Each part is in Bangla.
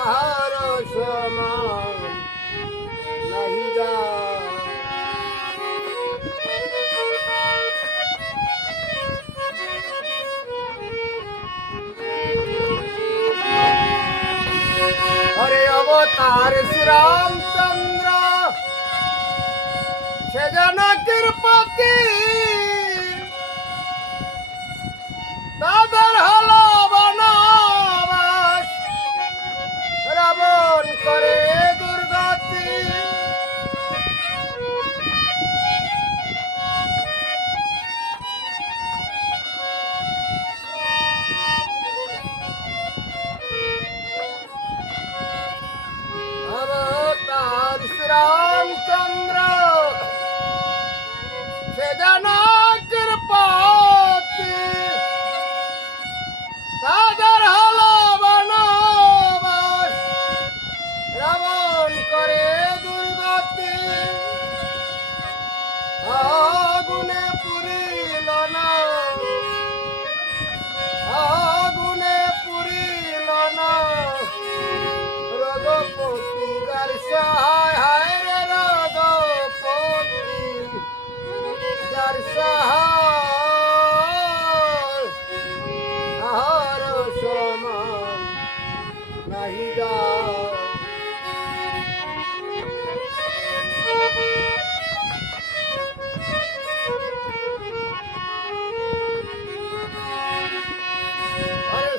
তাহার সমান নাহিদা হরে অবতার শ্রীরামচন্দ্র সে যেন কৃপতি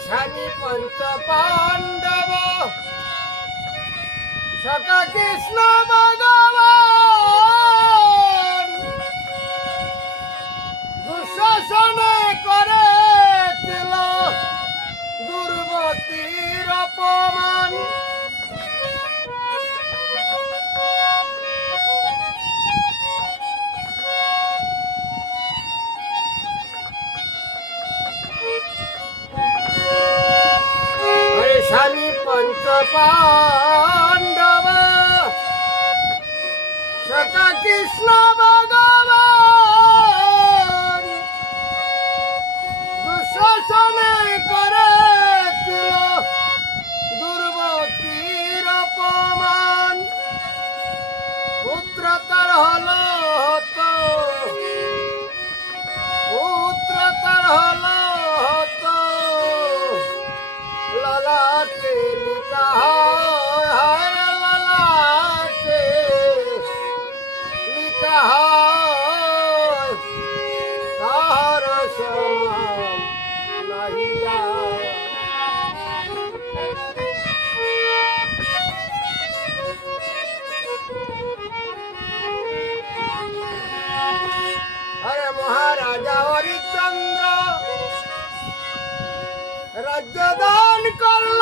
স্বামী পঞ্চ পাণ্ডব সকা কৃষ্ণ ভগবান পাণ্ডব। সকা কৃষ্ণ ভগবান, দুঃশাসনে করেছিল দুর্বতীর অপমান। পুত্র তার হলো হতো, পুত্র তার হলো হতো। ললাটে লিখা রে ললাটে লিখা তাহার সমান নাহি যায় আরে মহারাজা হরিচন্দ্র রাজ্য দান করল।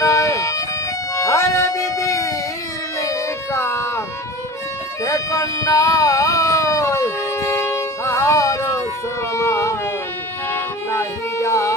হরে বিদিলিকা কে কন্যায় কাহার সমান নাহি যা